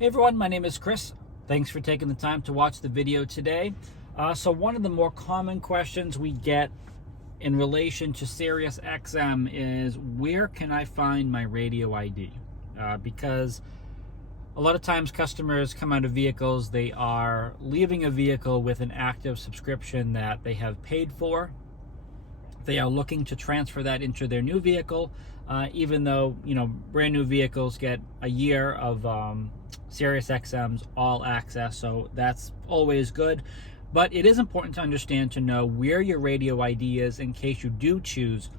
Hey everyone, my name is Chris. Thanks for taking the time to watch the video today. So one of the more common questions we get in relation to SiriusXM is, where can I find my radio ID? Because a lot of times customers come out of vehicles, they are leaving a vehicle with an active subscription that they have paid for. They are looking to transfer that into their new vehicle, even though, brand new vehicles get a year of SiriusXM's All Access, so that's always good. But it is important to understand, to know where your radio ID is in case you do choose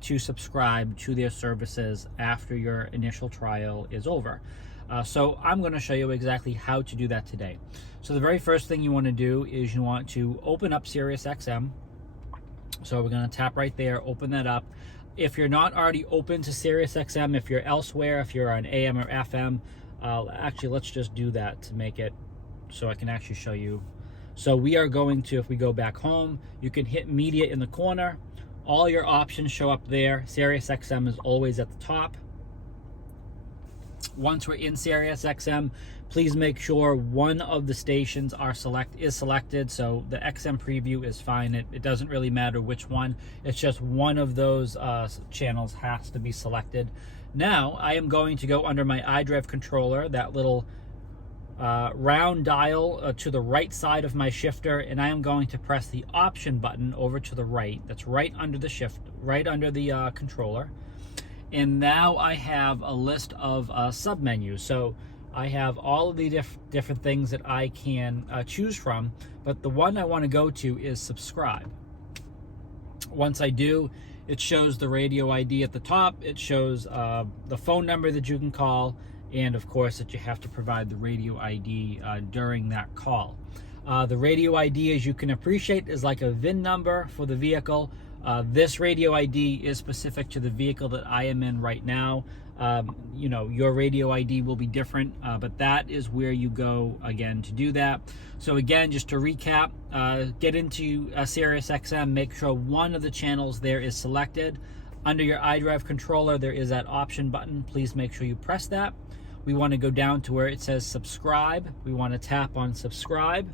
to subscribe to their services after your initial trial is over. So I'm going to show you exactly how to do that today. So the very first thing you want to do is you want to open up SiriusXM. So we're going to tap right there, open that up. If you're not already open to SiriusXM, if you're elsewhere, if you're on AM or FM, actually let's just do that to make it so I can actually show you. So we are going to, if we go back home, you can hit media in the corner. All your options show up there. SiriusXM is always at the top. Once we're in SiriusXM, please make sure one of the stations is selected. So the XM preview is fine. It doesn't really matter which one. It's just one of those channels has to be selected. Now I am going to go under my iDrive controller, that little round dial to the right side of my shifter, and I am going to press the option button over to the right. That's right under the right under the controller. And now I have a list of submenus. So I have all of the different things that I can choose from, but the one I want to go to is subscribe. Once I do, it shows the radio ID at the top. It shows the phone number that you can call, and of course that you have to provide the radio ID during that call. The radio ID, as you can appreciate, is like a VIN number for the vehicle. This radio ID is specific to the vehicle that I am in right now. Your radio ID will be different, but that is where you go again to do that. So again, just to recap, get into SiriusXM, make sure one of the channels there is selected. Under your iDrive controller, there is that option button. Please make sure you press that. We want to go down to where it says subscribe. We want to tap on subscribe,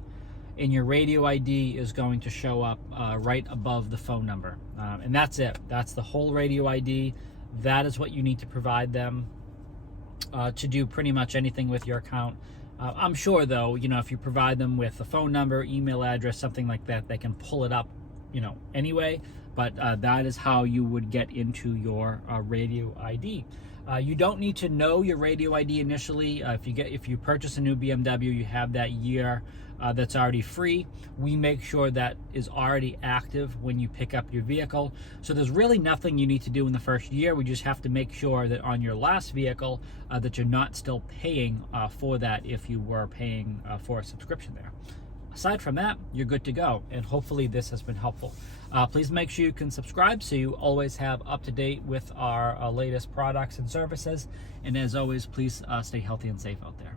and your radio ID is going to show up right above the phone number. And that's it. That's the whole radio ID. That is what you need to provide them to do pretty much anything with your account. I'm sure, though, if you provide them with a phone number, email address, something like that, they can pull it up, anyway. But that is how you would get into your radio ID. You don't need to know your radio ID initially. If you purchase a new BMW, you have that year that's already free. We make sure that is already active when you pick up your vehicle. So there's really nothing you need to do in the first year. We just have to make sure that on your last vehicle that you're not still paying for that if you were paying for a subscription there. Aside from that, you're good to go, and hopefully this has been helpful. Please make sure you can subscribe so you always have up to date with our latest products and services. And as always, please stay healthy and safe out there.